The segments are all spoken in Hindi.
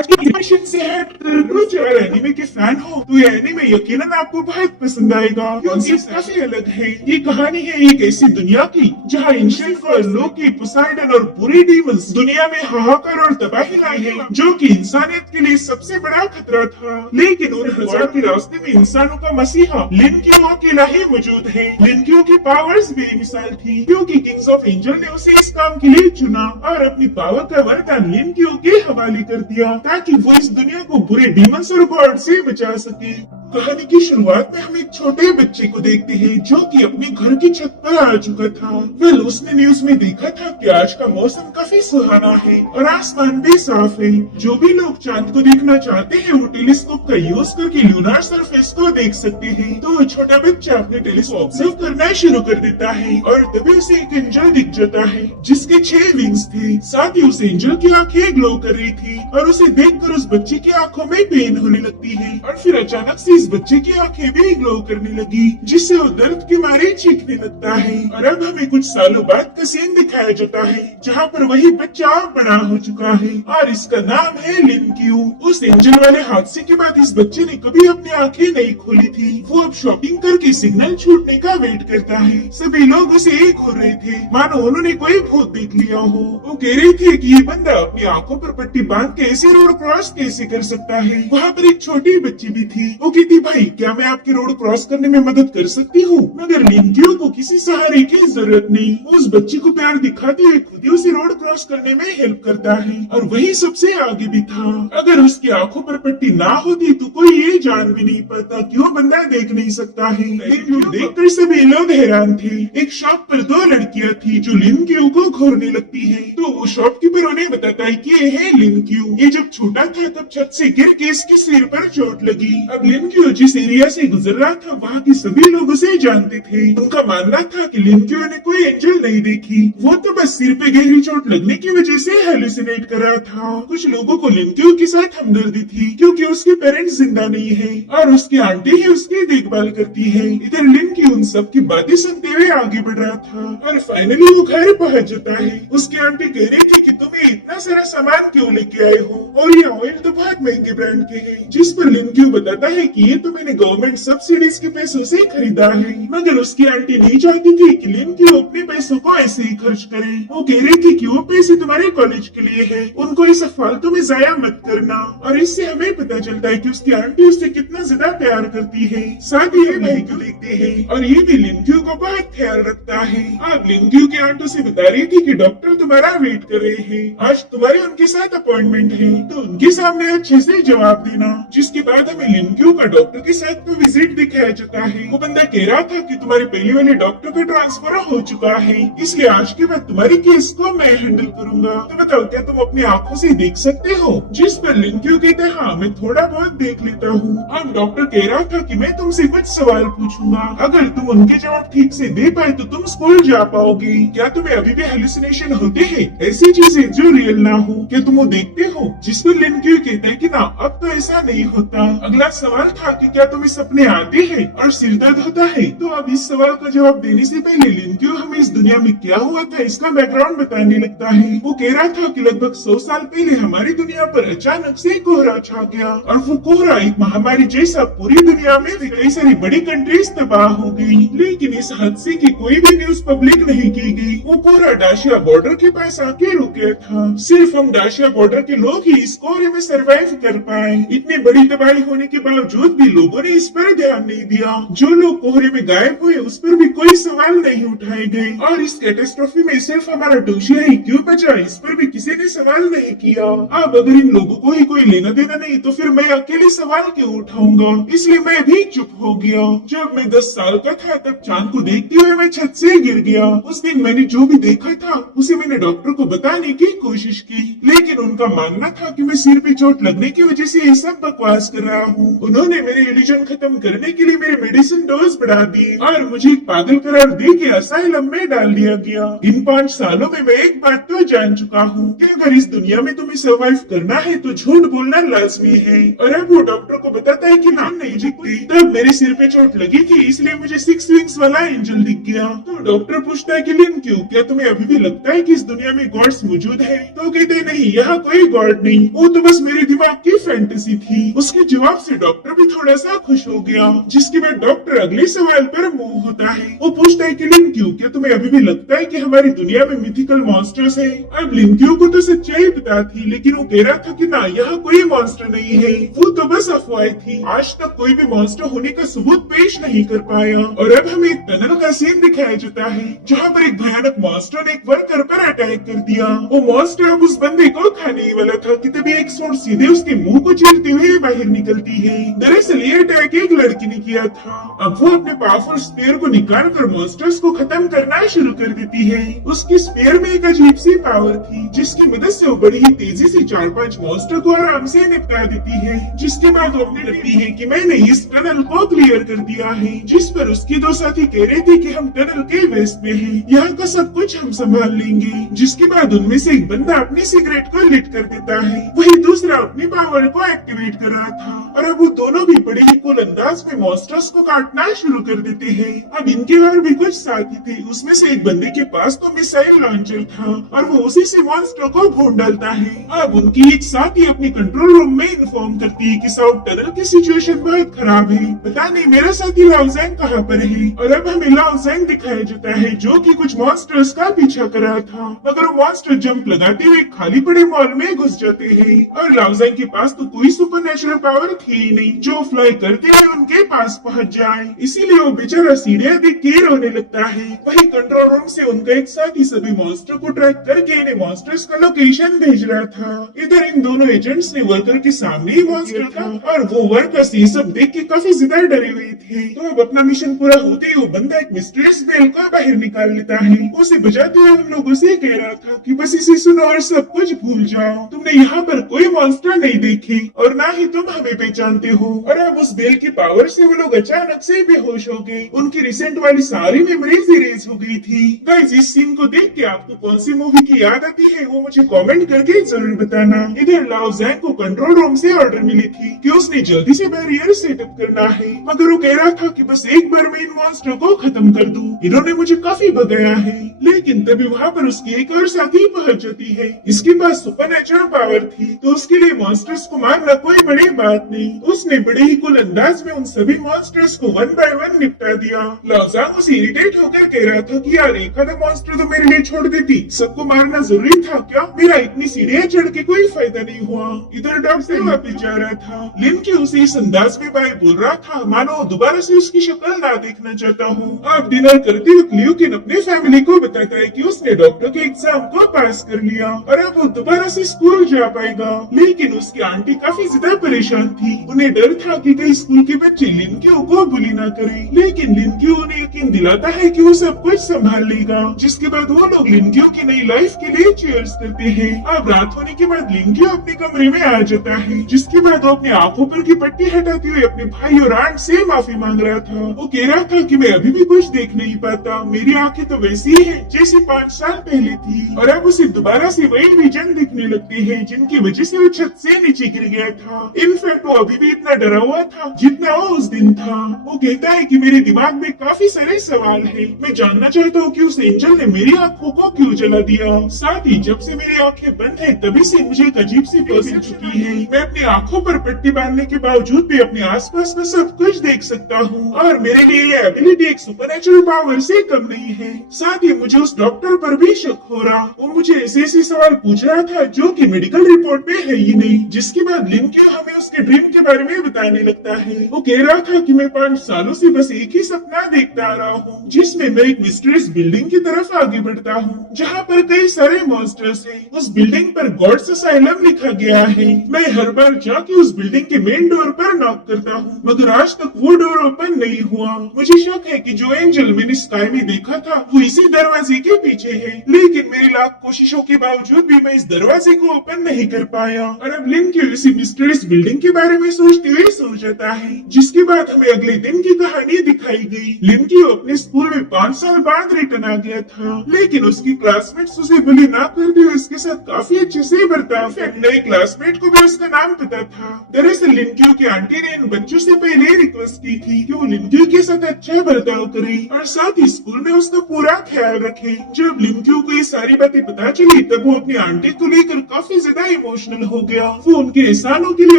एनिमेशन से हटकर कुछ और एनिमे के फैन हो तो ये एनिमे यकीनन आपको बहुत पसंद आएगा क्योंकि ये काफी अलग है। ये कहानी है एक ऐसी दुनिया की जहाँ एंशिएंट गॉड लोकी, पोसाइडन और पूरे डीमंस दुनिया में हाहाकार और तबाही लाई है, जो कि इंसानियत के लिए सबसे बड़ा खतरा था। लेकिन उन हजार के रास्ते में इंसानों का मसीहा लिनक्यू अकेला ही मौजूद है। लिनक्यू की पावर्स बेमिसाल थी क्योंकि किंग्स ऑफ एंजल ने उसे इस काम के लिए चुना और अपनी पावर का वरदान लिनक्यू के हवाले कर दिया ताकि वो इस दुनिया को बुरे डीमंस और गॉड से बचा सके। कहानी की शुरुआत में हम एक छोटे बच्चे को देखते हैं जो कि अपने घर की छत पर आ चुका था। वेल उसने न्यूज में देखा था कि आज का मौसम काफी सुहाना है और आसमान भी साफ है। जो भी लोग चांद को देखना चाहते हैं वो टेलीस्कोप का यूज करके लूनार सरफेस को देख सकते हैं। तो वो छोटा बच्चा अपने टेलीस्कोप ऑब्जर्व करना शुरू कर देता है और तभी उसे एक एंजल दिख जाता है जिसके 6 विंग्स थे। साथ ही उस एंजल की आंखें ग्लो कर रही थी और उसे देखकर उस बच्चे की आंखों में पेन होने लगती है और फिर अचानक से इस बच्चे की आंखें भी ग्लो करने लगी जिससे वो दर्द के मारे चीखने लगता है। और अब हमें कुछ सालों बाद का सीन दिखाया जाता है जहाँ पर वही बच्चा बड़ा हो चुका है और इसका नाम है लिनक्यू। उस एंजल वाले हादसे के बाद इस बच्चे ने कभी अपनी आंखें नहीं खोली थी। वो अब शॉपिंग करके सिग्नल छूटने का वेट करता है। सभी लोग उसे एक हो रहे थे मानो उन्होंने कोई भूत देख लिया हो। वो कह रहे थे कि ये बंदा अपनी आंखों पर पट्टी बांध के ऐसे रोड क्रॉस कैसे कर सकता है। वहाँ पर एक छोटी बच्ची भी थी। वो कहती भाई क्या मैं आपकी रोड क्रॉस करने में मदद कर सकती हूँ, मगर लिनक्यू को किसी सहारे की जरूरत नहीं। उस बच्ची को प्यार दिखाते हुए खुद ही उसे रोड क्रॉस करने में हेल्प करता है और वही सबसे आगे भी था। अगर उसकी आंखों पर पट्टी ना होती तो कोई ये जान भी नहीं पाता कि वो बंदा देख नहीं सकता है। लिनक्यू देखकर सभी लोग हैरान थे। एक शॉप पर 2 लड़कियां थी जो लिनक्यू को घूरने लगती है। तो वो शॉपकीपर उन्हें बताता है कि ये है लिनक्यू। ये जब छोटा था तब छत से गिर के इसके सिर पर चोट लगी। अब लिनक्यू जिस एरिया से गुजर रहा था वहाँ के सभी लोग उसे जानते थे। उनका मानना था कि लिनक्यू ने कोई एंजल नहीं देखी, वो तो बस सिर पे गहरी चोट लगने की वजह से हेलुसिनेट कर रहा था। कुछ लोगों को लिनक्यू के साथ हमदर्दी थी क्योंकि उसके पेरेंट्स जिंदा नहीं है और उसकी आंटी ही उसकी देखभाल करती है। इधर लिनक्यू उन सब की बातें सुनते हुए आगे बढ़ रहा था और फाइनली वो घर पहुँच जाता है। उसकी आंटी कह रही थी कि तुम्हें इतना सारा सामान क्यों लेके आए हो और ये ऑयल तो बहुत महंगे ब्रांड के हैं। जिस पर लिनक्यू बताता है कि ये तो मैंने गवर्नमेंट सब्सिडीज के पैसों से खरीदा है। मगर उसकी आंटी नहीं चाहती थी कि लिनक्यू अपने पैसों को ऐसे ही खर्च करे। वो कह रही थी कि वो पैसे तुम्हारे कॉलेज के लिए है, उनको इस फालतू में जाया मत करना। और इससे हमें पता चलता है कि उसकी आंटी उससे कितना ज्यादा प्यार करती है। साथ ही ये भाई को देखते हैं और ये भी लिनक्यू को बहुत ख्याल रखता है। अब लिनक्यू की आंटी उसे बता रही थी कि डॉक्टर तुम्हारा वेट कर रहे हैं, आज तुम्हारे उनके साथ अपॉइंटमेंट है तो उनके सामने अच्छे से जवाब देना। जिसके बाद हमें लिनक्यू का डॉक्टर के साथ तो विजिट दिखाया जाता है। वो बंदा कह रहा था कि तुम्हारे पहले वाले डॉक्टर का ट्रांसफर हो चुका है, इसलिए आज के बाद तुम्हारी केस को मैं हैंडल करूंगा। तो बताओ क्या तुम अपनी आंखों से देख सकते हो? जिस पर लिनक्यू कहते हैं हाँ मैं थोड़ा बहुत देख लेता हूँ। अब डॉक्टर कह रहा था कि मैं तुमसे कुछ सवाल पूछूंगा, अगर तुम उनके जवाब ठीक से दे पाए तो तुम स्कूल जा पाओगे। क्या तुम्हें अभी भी हेलुसिनेशन होते हैं, ऐसी चीजें जो रियल ना हो, क्या तुम वो देखते हो? जिस पर लिनक्यू कहते हैं कि ना अब तो ऐसा नहीं होता। अगला सवाल था कि क्या तुम्हें सपने आते हैं और सिर दर्द होता है? तो अब इस सवाल का जवाब देने से पहले लिनक्यू हमें इस दुनिया में क्या हुआ था इसका बैकग्राउंड बताने लगता है। वो कह रहा था कि लगभग 100 साल पहले हमारी दुनिया पर अचानक से कोहरा छा गया और वो कोहरा एक महामारी जैसा पूरी दुनिया में कई सारी बड़ी कंट्रीज तबाह हो गई। लेकिन इस हादसे की कोई भी न्यूज पब्लिक नहीं की गई। वो कोहरा डाशिया बॉर्डर के पास आके रुक गया था। सिर्फ हम डाशिया बॉर्डर के लोग ही इस कोहरे में सरवाइव कर पाए। इतनी बड़ी तबाही होने के बावजूद भी लोगों ने इस पर ध्यान नहीं दिया। जो लोग कोहरे में गायब हुए उस पर भी कोई सवाल नहीं उठाए गए और इस कैटेस्ट्रॉफी में सिर्फ हमारा डोशिया ही क्यों बचा इस पर भी किसी ने सवाल नहीं किया। अब अगर इन लोगों को ही कोई लेना देना नहीं तो फिर मैं अकेले सवाल क्यों उठाऊंगा, इसलिए मैं भी चुप हो गया। जब मैं 10 साल का था तब चांद को देखते हुए मैं छत से गिर गया। उस दिन मैंने जो भी देखा था उसे मैंने डॉक्टर को बताने की कोशिश की, लेकिन उनका मानना था कि मैं सिर पे चोट लगने की वजह से ये सब बकवास कर रहा हूँ। उन्होंने मेरे इल्यूजन खत्म करने के लिए मेरे मेडिसिन डोज बढ़ा दी और मुझे एक पागल करार दे के असाइलम में डाल दिया गया। इन 5 सालों में मैं एक बात तो जान चुका हूँ कि अगर इस दुनिया में तुम्हें सर्वाइव करना है तो झूठ बोलना लाजमी है। और अब वो डॉक्टर को बताता है कि नाम नहीं जीतती। तब मेरे सिर पे चोट लगी थी इसलिए मुझे 6 विंग्स वाला एंजल दिख गया। तो डॉक्टर पूछता है कि लिनक्यू क्या तुम्हें अभी भी लगता है कि इस दुनिया में गॉड्स मौजूद है? तो कहते नहीं, यहाँ कोई गॉड नहीं, वो तो बस मेरे दिमाग दिमाग की फैंटेसी थी। उसके जवाब से डॉक्टर भी थोड़ा सा खुश हो गया, जिसके बाद डॉक्टर अगले सवाल पर मूव होता है। वो पूछता है कि लिंक्यू, क्या तुम्हें अभी भी लगता है कि हमारी दुनिया में मिथिकल मॉन्स्टर्स है? अब लिंक्यू को तो सच्चाई पता थी, लेकिन वो कह रहा था कि ना, यहाँ कोई मॉन्स्टर नहीं है, वो तो बस अफवाह थी। आज तक कोई भी मॉन्स्टर होने का सबूत पेश नहीं कर पाया। और अब हमें एक टनल का सीन दिखाया जाता है, जहाँ पर एक भयानक मॉन्स्टर ने एक वर्कर पर अटैक कर दिया। वो मॉन्स्टर अब उस बंदे को खाने ही वाला था कि तभी एक शॉट सीधे उसके मुंह को चीरते हुए बाहर निकलती है। दरअसल ये अटैक एक लड़की ने किया था। अब वो अपने पावरफुल स्पेयर को निकाल कर मॉन्स्टर्स को खत्म करना शुरू कर देती है। उसके स्पेयर में एक अजीब सी पावर थी, जिसकी मदद से वो बड़ी ही तेजी से 4-5 मॉन्स्टर को आराम से निपटा देती है। जिसके बाद वो अपनी करती है कि मैंने इस टनल को क्लियर कर दिया है, जिस पर उसके दो साथी कह रहे थे कि हम टनल के वेस्ट में हैं, यहाँ का सब कुछ हम संभाल लेंगे। जिसके बाद उनमें से एक बंदा अपनी सिगरेट को लिट कर देता है, वही दूसरा अपनी पावर को एक्टिवेट कर रहा था। और अब वो दोनों भी बड़े ही कूल अंदाज में मॉन्स्टर्स को काटना शुरू कर देते हैं। अब इनके और भी कुछ साथी थे, उसमें से एक बंदे के पास तो मिसाइल लॉन्चर था और वो उसी से मॉन्स्टर को भून डालता है। अब उनकी एक साथी अपनी कंट्रोल रूम में इन्फॉर्म करती है कि साउथ टनल की सिचुएशन बहुत खराब है, पता नहीं मेरा साथी लाओज़ेंग कहाँ पर है। और अब हमें लाओज़ेंग दिखाया जाता है, जो कि कुछ मॉन्स्टर्स का पीछा कर रहा था, मगर वो मॉन्स्टर जंप लगाते हुए खाली पड़े मॉल में घुस जाते हैं। और लाओज़ेंग के पास तो कोई सुपरनेचुरल पावर थी ही नहीं जो फ्लाई करते हुए उनके पास पहुंच जाए, इसीलिए वो बेचारा सीढ़ियां देख के रोने लगता है। वही कंट्रोल रूम से उनका एक साथी सभी मॉन्स्टर को ट्रैक करके इन्हें मॉन्स्टर्स का लोकेशन भेज रहा था। इधर इन दोनों एजेंट्स ने वर्कर के सामने ही मॉन्स्टर था और वो वर्कर्स ये सब देख के काफी ज्यादा डरे हुए थे। तो अब अपना मिशन पूरा होते ही वो बंदा एक मिस्टीरियस बेल को बाहर निकाल लेता है। उसे बजाते हुए उन लोगों से कह रहा था कि बस इसे सुनो और सब कुछ भूल जाओ, तुमने यहाँ पर कोई मॉन्स्टर नहीं देखे और ना ही तुम हमें पहचानते हो। और अब उस बेल की पावर से वो लोग अचानक से बेहोश हो गए। उनकी रिसेंट वाली सारी मेमोरीज इरेज हो गई थी। गाइस, इस सीन को देख के आपको कौन सी मूवी की याद आती है वो मुझे कमेंट करके जरूर बताना। इधर लाओज़ेंग को कंट्रोल रूम से ऑर्डर मिली थी कि उसने जल्दी से बैरियर सेटअप करना है, मगर वो कह रहा था कि बस एक बार में इन मॉन्स्टर को खत्म कर दूं। इन्होंने मुझे काफी भगाया है। लेकिन तभी वहाँ पर उसकी एक और साथी पहुंच जाती है। इसके पास सुपरनेचुरल पावर थी, तो उसके लिए मॉन्स्टर्स को मारना कोई बड़ी बात नहीं। उसने बड़े ही कुल अंदाज में उन सभी मॉन्स्टर्स को 1 बाय 1 निपटा दिया। लाओज़ेंग उसे इरिटेट होकर कह रहा था कि यार एक आधा मॉन्स्टर तो मेरे लिए छोड़ देती, सबको मारना जरूरी था क्या? मेरा इतनी सीढ़ियां चढ़ के कोई फायदा नहीं हुआ। इधर डॉक्टर वापस जा रहा था। लिंक्यू उसे इस अंदाज में बाय बोल रहा था मानो दोबारा से उसकी शक्ल ना देखना चाहता हूँ। अब डिनर करते हुए लिंक्यू अपने फैमिली को बताता है कि उसने डॉक्टर के एग्जाम को पास कर लिया और अब वो दोबारा से स्कूल जा पाएगा। लेकिन उसकी आंटी काफी ज्यादा परेशान थी। उन्हें डर था कि कहीं स्कूल के बच्चे लिंक्यू को बुली ना करें। लेकिन लिंक्यू उन्हें यकीन दिलाता है कि वो सब कुछ संभाल लेगा। जिसके बाद वो लोग लिंक्यू की नई लाइफ के लिए चीयर्स करते हैं। अब रात होने के बाद लिंक्यू अपने कमरे में आ जाता है, जिसके बाद वो अपनी आंखों पर की पट्टी हटाते हुए अपने भाई और आंट से माफी मांग रहा था। वो कह रहा था कि मैं अभी भी कुछ देख नहीं पाता, मेरी आंखें तो वैसी ही हैं जैसे 5 साल पहले थी। और अब उसे दोबारा से वही विजन दिखने लगते हैं जिनकी वजह से वो छत से नीचे गिर गया था। इनफैक्ट वो अभी भी इतना डरा हुआ था जितना वो उस दिन था। वो कहता है कि मेरे दिमाग में काफी सारे सवाल है, मैं जानना चाहता हूँ कि उस एंजल ने मेरी आंखों को क्यों जला दिया। साथ ही जब से मेरी आंखें बंद है तभी से मुझे एक अजीब सी फीलिंग मिल चुकी है। मैं अपनी आंखों पर पट्टी बांधने के बावजूद भी अपने आसपास का सब कुछ देख सकता हूँ और मेरे लिए ये एबिलिटी एक सुपरनेचुरल पावर से कम नहीं है। साथ ही मुझे उस डॉक्टर पर भी शक हो रहा, वो मुझे ऐसे सवाल पूछ रहा था जो कि मेडिकल रिपोर्ट में है ही नहीं। जिसके बाद लिंक्यू हमें उसके ड्रीम के बारे में बताने लगता है। वो कह रहा था कि मैं 5 सालों से बस एक ही सपना देखता आ रहा हूँ, जिसमें मैं एक मिस्टीरियस बिल्डिंग की तरफ आगे बढ़ता हूँ जहाँ पर कई सारे मॉन्स्टर्स हैं। उस बिल्डिंग पर गॉड्स असाइलम लिखा गया है। मैं हर बार जाके उस बिल्डिंग के मेन डोर पर नॉक करता हूँ, मगर आज तक वो डोर ओपन नहीं हुआ। मुझे शक है कि जो एंजल मैंने स्काई में देखा था वो इसी दरवाजे के पीछे है, लेकिन मेरी लाख कोशिशों के बावजूद भी मैं इस दरवाजे को ओपन नहीं कर पाया। और अब लिंक्यू इसी मिस्टीरियस बिल्डिंग के बारे में सोचते हुए सो जाता है। जिसके बाद हमें अगले दिन की कहानी दिखाई गई। लिंक्यू अपने स्कूल में 5 साल बाद रिटर्न आ गया था, लेकिन उसकी क्लासमेट्स उसे बुली ना करते हुए उसके साथ काफी अच्छे से बर्ताव करते। नए क्लासमेट को भी उसका नाम पता था। दरअसल लिंक्यू की आंटी ने इन बच्चों से पहले रिक्वेस्ट की थी कि वो लिंक्यू के साथ अच्छा बर्ताव करे और साथ ही स्कूल में उसका पूरा ख्याल रखे। जब लिंक्यू को ये सारी बातें पता चली तब वो अपनी आंटी को लेकर काफी ज्यादा इमोशनल हो गया। वो उनके एहसानों के लिए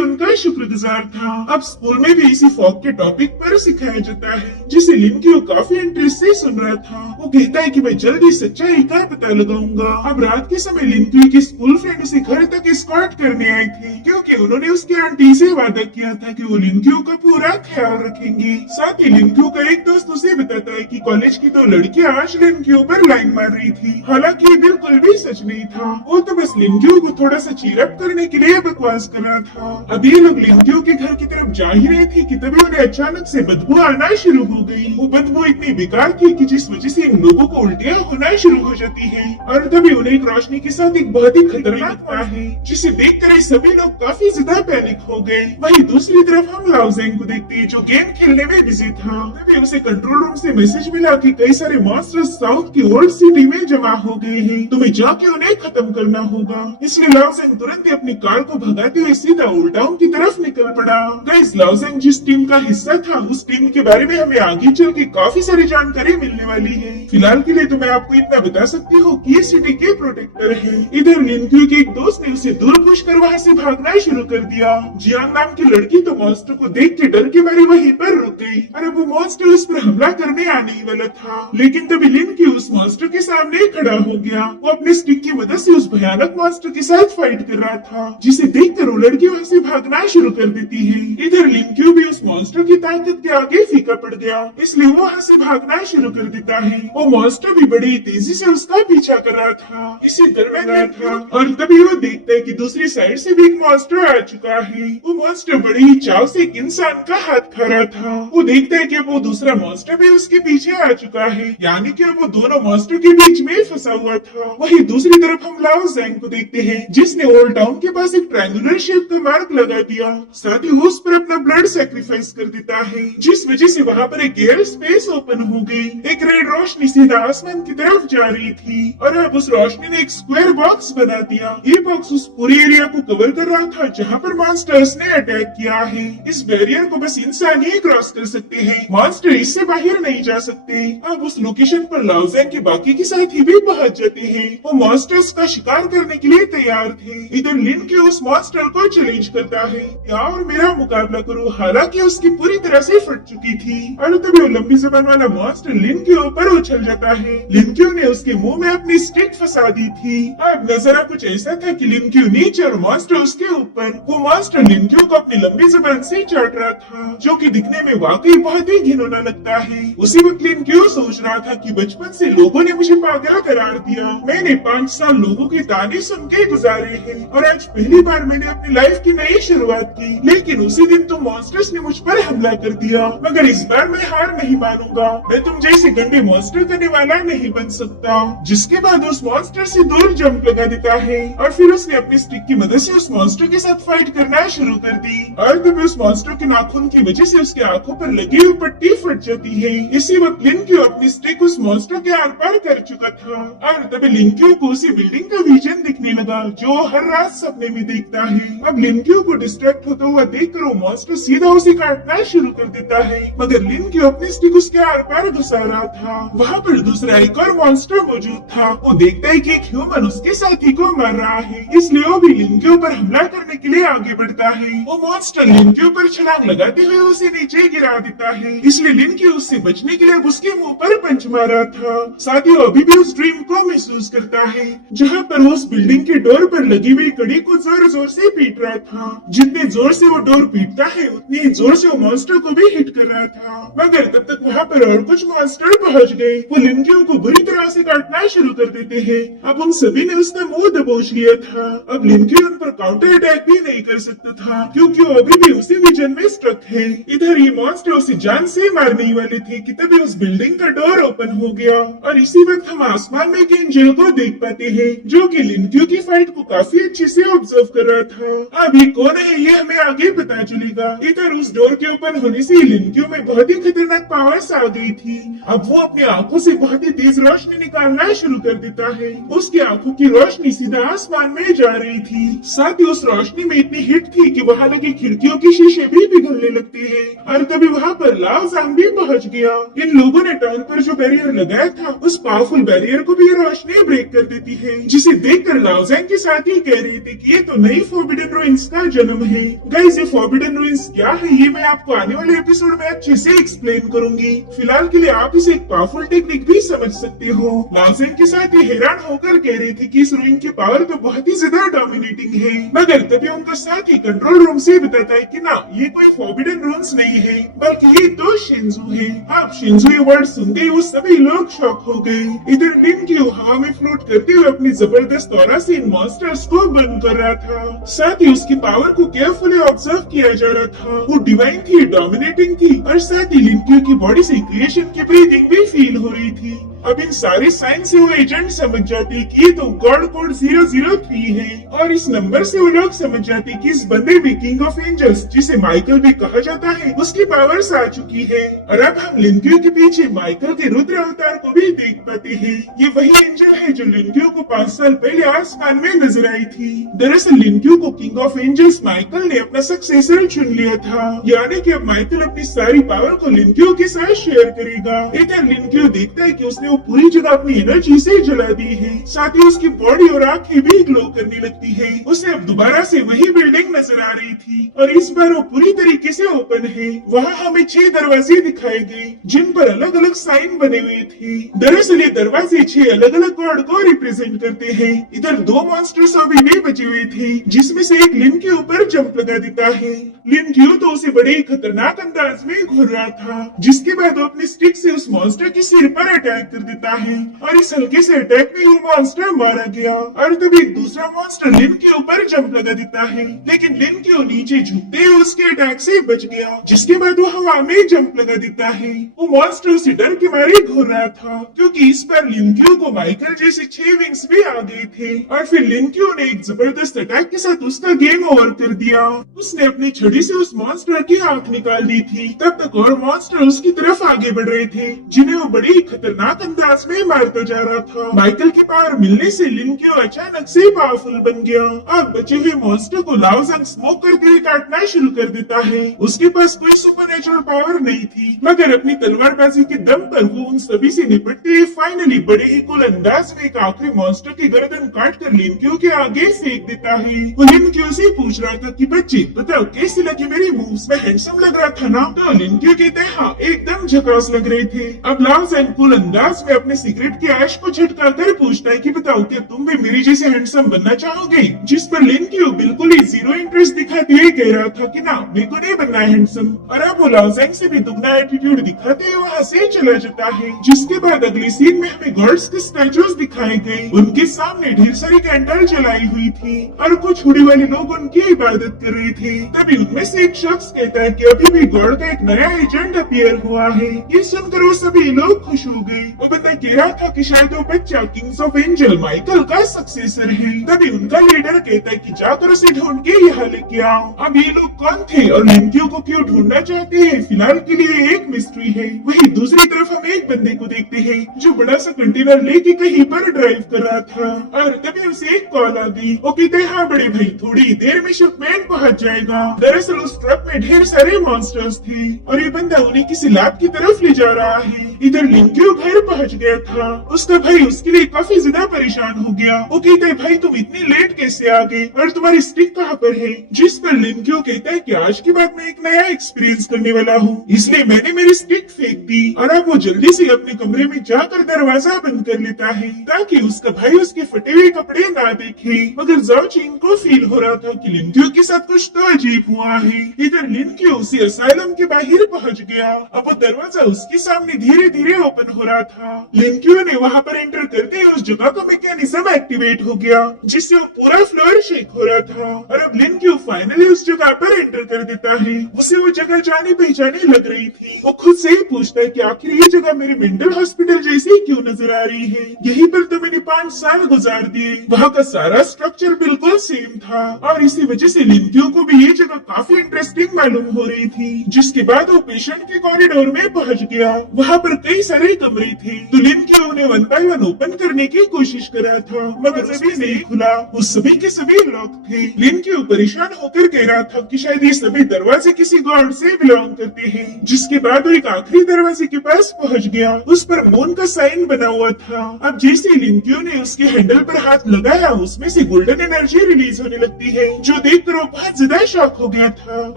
उनका शुक्रगुजार था। अब स्कूल में भी इसी फॉग के टॉपिक पर सिखाया जाता है, जिसे लिनक्यू काफी इंटरेस्ट से सुन रहा था। वो कहता है कि मैं जल्दी सच्चाई का पता लगाऊंगा। अब रात के समय लिनक्यू की स्कूल फ्रेंड उसे घर तक एस्कॉर्ट करने आई थी, क्योंकि उन्होंने उसके आंटी से वादा किया था कि वो लिनक्यू का पूरा ख्याल रखेंगे। साथ ही लिनक्यू का एक दोस्त उसे बताता है कि कॉलेज की दो लड़कियां आज लिनक्यू पर लाइन मार रही थी। हालांकि ये बिल्कुल भी सच नहीं था, वो तो बस लिनक्यू को थोड़ा सा चीरअप करने के लिए बकवास कर रहा था। अब ये लोग लिनक्यू के घर की तरफ जा ही रहे थे कि तभी उन्हें अचानक से बदबू आना शुरू हो गई। वो बदबू इतनी बेकार थी कि जिस वजह से इन लोगों को उल्टियां होना शुरू हो जाती है, और तभी उन्हें एक रोशनी के साथ एक बहुत ही खतरनाक लगता है, जिसे देखकर ये सभी लोग काफी ज्यादा पैनिक हो गए। वहीं दूसरी तरफ हम लाओजेंग को देखते हैं, जो गेम खेलने में बिजी था। तभी उसे कंट्रोल रूम से मैसेज मिला कि कई सारे मॉन्स्टर्स साउथ की ओल्ड सिटी में जमा हो गए हैं, तुम्हें जाके उन्हें खत्म करना होगा। इसलिए लाओजेंग तुरंत ही अपनी कार को भगाते हुए सीधा ओल्ड टाउन की तरफ निकल पड़ा। गाइस, लाओजेंग जिस टीम का हिस्सा था, उस टीम के बारे में हमें आगे चल के काफी सारी जानकारी मिलने वाली है। फिलहाल के लिए तो मैं आपको इतना बता सकती हूँ कि ये सिटी के प्रोटेक्टर है। इधर लिनक्यू के एक दोस्त ने उसे दूर पुश कर वहाँ से भागना शुरू कर दिया। जियांग नाम की लड़की तो मॉन्स्टर को देख के डर के मारे वहीं पर रुक गई, और अब वो मॉन्स्टर उस पर हमला करने आने ही वाला था। लेकिन तभी लिनक्यू उस मॉन्स्टर के सामने खड़ा हो गया। वो अपने स्टिक की मदद से उस भयानक मॉन्स्टर के साथ फाइट कर रहा था, जिसे देखकर वो लड़की वहाँ से भागना शुरू कर देती है। इधर लिनक्यू भी उस मॉन्स्टर की ताकत के आगे फीका पड़ गया, इसलिए वो वहाँ से भागना शुरू कर देता है। वो मॉन्स्टर भी बड़ी तेजी से उसका पीछा कर रहा था, इसी दरमियान था, और तभी वो देखता है कि दूसरी साइड से भी एक मॉन्स्टर आ चुका है। वो मॉन्स्टर बड़ी ही चाव से एक इंसान का हाथ खा रहा था। वो देखता है कि अब वो दूसरा मॉन्स्टर भी उसके पीछे आ चुका है, यानी कि अब वो दोनों मॉन्स्टर के बीच में फंसा हुआ था। वहीं दूसरी तरफ हम लाओ जैंग को देखते हैं, जिसने ओल्ड टाउन के पास एक ट्रायंगुलर शेप का मार्क लगा दिया। साथ ही वो उस पर अपना ब्लड सैक्रिफाइस कर देता है, जिस वजह से वहाँ पर एक एयर स्पेस ओपन हो गई। एक रेड रोशनी सीधा आसमान की तरफ जा रही थी, और अब उस रोशनी ने एक स्क्वायर बॉक्स बना दिया। ये बॉक्स उस पूरे एरिया को कवर कर रहा था जहाँ पर मॉन्स्टर्स ने अटैक किया है। इस बैरियर को बस इंसान ही क्रॉस कर सकते हैं, मॉन्स्टर इससे बाहर नहीं जा सकते। अब उस लोकेशन पर लाओजेंग के बाकी के साथी भी पहुंच जाते हैं। वो मॉन्स्टर्स का शिकार करने के लिए तैयार थे। इधर लिनक्यू उस मॉन्स्टर को चैलेंज करता है, या और मेरा मुकाबला करो। हालांकि उसकी पूरी तरह से फट चुकी थी, और तभी वो लंबी जबान वाला मॉन्स्टर लिनक्यू ऊपर उछल जाता है। लिनक्यू ने उसके मुंह में अपनी स्टिक फंसा दी थी। अब नजारा कुछ ऐसा था कि लिनक्यू नीचे और मॉन्स्टर उसके ऊपर। वो मॉन्स्टर लिनक्यू को अपनी लंबी जबान से चाट रहा था, जो कि दिखने में वाकई बहुत ही घिनौना लगता है। उसी वक्त लिनक्यू सोच रहा था कि बचपन से लोगों ने मुझे पागल करार दिया। मैंने 5 साल लोगों के ताने सुन के गुजारे हैं, और आज पहली बार मैंने अपनी लाइफ की नई शुरुआत की। लेकिन उसी दिन तो मॉन्स्टर्स ने मुझ पर हमला कर दिया, मगर इस बार मैं हार नहीं मानूंगा। मैं तुम जैसे गंदे मॉन्स्टर करने वाला नहीं बन सकता। जिसके बाद उस मॉन्स्टर से दूर जंप लगा देता है, और फिर उसने अपनी स्टिक की मदद से उस मॉन्स्टर के साथ फाइट करना शुरू कर दी। और तभी उस मॉन्स्टर के नाखून की वजह से उसके आंखों पर लगी हुई पट्टी फट जाती है। इसी वक्त लिनक्यू अपनी स्टिक उस मॉन्स्टर के आर पार कर चुका था, और तभी लिनक्यू को उसी बिल्डिंग का विजन दिखने लगा, जो हर रात सपने में देखता है। अब लिनक्यू को डिस्ट्रैक्ट होता हुआ देखकर वो मॉन्स्टर सीधा उसे काटना शुरू कर देता है, मगर लिनक्यू अपनी स्टिक उसके आर पार घुसा रहा था। वहाँ पर दूसरा एक और मॉन्स्टर मौजूद था। वो देखता है कि एक ह्यूमन उसके साथी को मार रहा है, इसलिए वो भी लिनक्यू पर हमला करने के लिए आगे बढ़ता है। वो मॉन्स्टर लिनक्यू पर छलांग लगाते हुए उसे नीचे गिरा देता है, इसलिए लिनक्यू उससे बचने के लिए उसके मुंह पर पंच मारा था। साथ ही वो अभी भी उस ड्रीम को महसूस करता है, जहाँ पर वो उस बिल्डिंग के डोर पर लगी हुई कड़ी को जोर जोर से पीट रहा था। जितने जोर से वो डोर पीटता है, उतनी ही जोर से वो मॉन्स्टर को भी हिट कर रहा था। मगर तब तक वहाँ पर और कुछ मॉन्स्टर पहुँच गए। वो लिनक्यू को बुरी तरह से काटना शुरू कर देते हैं। अब उन सभी ने उसका मुंह दबोच लिया था। अब लिनक्यू उन पर काउंटर अटैक भी नहीं कर सकता था, क्योंकि वो अभी भी उसी विजन में स्ट्रक है। इधर ये मॉन्स्टर उसे जान से मारने ही वाले थे कि तभी उस बिल्डिंग का डोर ओपन हो गया, और इसी वक्त हम आसमान में एक एंजल को देख पाते हैं, जो कि लिनक्यू की फाइट को काफी अच्छे से ऑब्जर्व कर रहा था। अब ये कौन है ये हमें आगे पता चलेगा। इधर उस डोर के ओपन होने से लिनक्यू में बहुत ही खतरनाक पावर्स आ गई थी। अब वो अपनी आंखों से बहुत ही तेज रोशनी निकालना शुरू कर देता है। उसकी आंखों की रोशनी सीधा आसमान में जा रही थी। साथ ही उस रोशनी में इतनी हिट थी कि वहाँ लगी खिड़कियों के शीशे भी पिघलने लगते हैं। और तभी वहाँ पर लाओ ज़ांग भी पहुँच गया। इन लोगों ने टर्न पर जो बैरियर लगाया था उस पावरफुल बैरियर को भी ये रोशनी ब्रेक कर देती है, जिसे देखकर लाओ ज़ांग के साथी कह रहे थे कि ये तो नई फॉरबिडन रूइंस का जन्म है। गाइस, ये फॉरबिडन रूइंस क्या है ये मैं आपको आने वाले एपिसोड में अच्छे से एक्सप्लेन करूंगी। फिलहाल के लिए आप इसे एक पावरफुल टेक्निक भी समझ सकते हो। लाओ ज़ांग के साथ ये हैरान होकर कह रहे थे कि इस रूइन की पावर तो बहुत ही ज्यादा डोमिनेटिंग है। मगर तभी उनका साथी कंट्रोल रूम से बताता है कि ना, ये कोई फॉरबिडन रूइंस नहीं है बल्कि ये तो शिंजू है। अब शिंजू ये वर्ड सुनते ही वो सभी लोग शॉक हो गए। इधर लिनक्यू हवा में फ्लोट करते हुए अपनी जबरदस्त ऑरा से इन मॉन्स्टर्स को बंद कर रहा था। साथ ही उसकी पावर को केयरफुली ऑब्जर्व किया जा रहा था। वो डिवाइन थी, डोमिनेटिंग थी और साथ ही लिनक्यू की बॉडी से क्रिएशन की ब्रीदिंग भी फील हो रही थी। अब इन सारे साइन से वो एजेंट समझ जाते कि ये तो गॉड कोड 003 है और इस नंबर से वो लोग समझ जाते कि इस बंदे में किंग ऑफ एंजल्स, जिसे माइकल भी कहा जाता है, उसकी पावर्स आ चुकी है। और अब हम लिनक्यू के पीछे माइकल के रुद्र अवतार को भी देख पाते हैं। ये वही एंजल है जो लिनक्यू को 5 साल पहले आसमान में नजर आई थी। दरअसल लिनक्यू को किंग ऑफ एंजल्स माइकल ने अपना सक्सेसर चुन लिया था, यानी कि अब माइकल अपनी सारी पावर को लिनक्यू के साथ शेयर करेगा। इधर लिनक्यू देखता है कि उसने वो पूरी जगह अपनी एनर्जी से जला दी है। साथ ही उसकी बॉडी और आंखें भी ग्लो करने लगती है। उसे अब दोबारा से वही बिल्डिंग नजर आ रही थी और इस बार वो पूरी तरीके से ओपन है। वहाँ हमें 6 दरवाजे दिखाए गए जिन पर अलग अलग साइन बने हुए थे। दरअसल ये दरवाजे 6 अलग अलग गॉड को रिप्रेजेंट करते हैं। इधर 2 मॉन्स्टर्स अभी भी बचे हुए थे, जिसमें से एक लिन के ऊपर जंप लगा देता है। लिनक्यू तो उसे बड़े ही खतरनाक अंदाज में घूर रहा था, जिसके बाद वो अपनी स्टिक से उस मॉन्स्टर के सिर पर अटैक कर देता है और इस हल्के से अटैक में वो मॉन्स्टर मारा गया। और तभी एक दूसरा मॉन्स्टर लिन के ऊपर जंप लगा देता है, लेकिन लिनक्यू नीचे झुकते हुए उसके अटैक से बच गया, जिसके बाद वो हवा में जंप लगा देता है। वो मॉन्स्टर उसे डर के मारे घूर रहा था, क्योंकि इस पर लिनक्यू को माइकल जैसे 6 विंग्स भी आ गए थे। और फिर लिनक्यू ने एक जबरदस्त अटैक के साथ उसका गेम ओवर कर दिया। उसने अपनी छड़ी से उस मॉन्स्टर की आंख निकाल दी थी। तब तक और मॉन्स्टर उसकी तरफ आगे बढ़ रहे थे, जिन्हें वो बड़ी ही खतरनाक अंदाज में मारता जा रहा था। माइकल की पावर मिलने से लिनक्यू अचानक से पावरफुल बन गया। अब बचे हुए मॉन्स्टर को लाओ ज़ांग स्मोक करते हुए काटना शुरू कर देता है। उसके पास कोई सुपरनेचुरल पावर नहीं थी, मगर अपनी तलवारबाजी के दम पर वो उन सभी से निपटते हुए फाइनली बड़े ही कुल अंदाज में एक आखिरी मॉन्स्टर की गर्दन काट कर लिनक्यू के आगे फेंक देता है। वो लिनक्यू से पूछ रहा था कि बच्चे बताओ कैसी लगी मेरी मूव्स, मैं हैंडसम लग रहा था ना? तो लिनक्यू कहते हैं हाँ एकदम झकास लग रहे थे। अब लाओ ज़ांग कुल अंदाज में अपने सिगरेट की ऐश को झटका कर पूछता है कि बताओ क्या तुम भी मेरी जैसे हैंडसम बनना चाहोगे? जिस पर लिनक्यू बिल्कुल ही जीरो इंटरेस्ट दिखाते हुए कह रहा था कि ना मेरे को नहीं बनना है हैंडसम। और अब वो लाओ ज़ांग से भी दुगना एटीट्यूड दिखाते हुए वहाँ से चला जाता है। जिसके बाद अगली सीन में हमें गॉड्स के स्टैचूज दिखाए गए। उनके सामने ढेर सारी कैंडल जलाई हुई थी और कुछ हुडी वाले लोग उनकी इबादत कर रहे थे। तभी उनमें से एक शख्स कहता है कि अभी भी गॉड का एक नया एजेंट अपीयर हुआ है। ये सुनकर वो सभी लोग खुश हो गए। वो बंदा कह रहा था कि शायद वो बच्चा किंग्स ऑफ एंजल माइकल का सक्सेसर है। तभी उनका लीडर कहता है कि जाकर उसे ढूंढ के यहाँ लेके आओ। अब ये लोग कौन थे और लिनक्यू को क्यों ढूंढना चाहते हैं, फिलहाल के लिए एक मिस्ट्री है। वही दूसरी तरफ हम एक बंदे को देखते हैं जो बड़ा सा कंटेनर लेके कहीं पर ड्राइव कर रहा था और तभी उसे एक कॉल आ गई। वो कहते हैं हाँ बड़े भाई थोड़ी देर में शिपमेंट पहुंच जाएगा। दरअसल उस ट्रक में ढेर सारे मॉन्स्टर्स थे और ये बंदा उन्हीं किसी लैब की तरफ ले जा रहा है। इधर लिनक्यू घर पहुंच गया था। उसका भाई उसके लिए काफी ज्यादा परेशान हो गया। वो कहता है भाई तुम इतनी लेट कैसे आ गए और तुम्हारी स्टिक कहाँ पर है? जिस पर लिनक्यू कहता है कि आज के बाद मैं एक नया एक्सपीरियंस करने वाला हूँ, इसलिए मैंने मेरी स्टिक फेंक दी। और अब वो जल्दी से अपने कमरे में जाकर दरवाजा बंद कर लेता है ताकि उसका भाई उसके फटे हुए कपड़े ना देखे। मगर जाओ चिंग को फील हो रहा था कि लिनक्यू के साथ कुछ तो अजीब हुआ है। इधर लिनक्यू उसी असाइलम के बाहर पहुंच गया। अब वो दरवाजा उसके सामने धीरे धीरे ओपन हो रहा था। लिनक्यू ने वहाँ पर एंटर करते ही उस जगह का मैकेनिज्म एक्टिवेट हो गया, जिससे वो पूरा फ्लोर शेक हो रहा था। और अब लिनक्यू फाइनली उस जगह पर एंटर कर देता है। उसे वो जगह जानी पहचानी लग रही थी। वो खुद से ही पूछता है कि आखिर ये जगह मेरे मेंटल हॉस्पिटल जैसी क्यों नजर आ रही है? यहीं पर तो मैंने 5 साल गुजार दिए। वहाँ का सारा स्ट्रक्चर बिल्कुल सेम था और इसी वजह से लिनक्यू को भी ये जगह काफी इंटरेस्टिंग मालूम हो रही थी। जिसके बाद वो पेशेंट के कॉरिडोर में पहुंच गया। वहाँ पर कई सारे कमरे थे, तो लिन क्यू उन्हें 1 बाय 1 ओपन करने की कोशिश कर रहा था, मगर सभी नहीं खुला। वो सभी के सभी लॉक थे। लिन क्यू परेशान होकर कह रहा था कि शायद ये सभी दरवाजे किसी गॉड से बिलोंग करते हैं। जिसके बाद वो एक आखिरी दरवाजे के पास पहुंच गया। उस पर मून का साइन बना हुआ था। अब जैसे लिन क्यू ने उसके हैंडल पर हाथ लगाया, उसमें से गोल्डन एनर्जी रिलीज होने लगती है, जो देखकर वो बहुत ज्यादा शॉक हो गया था।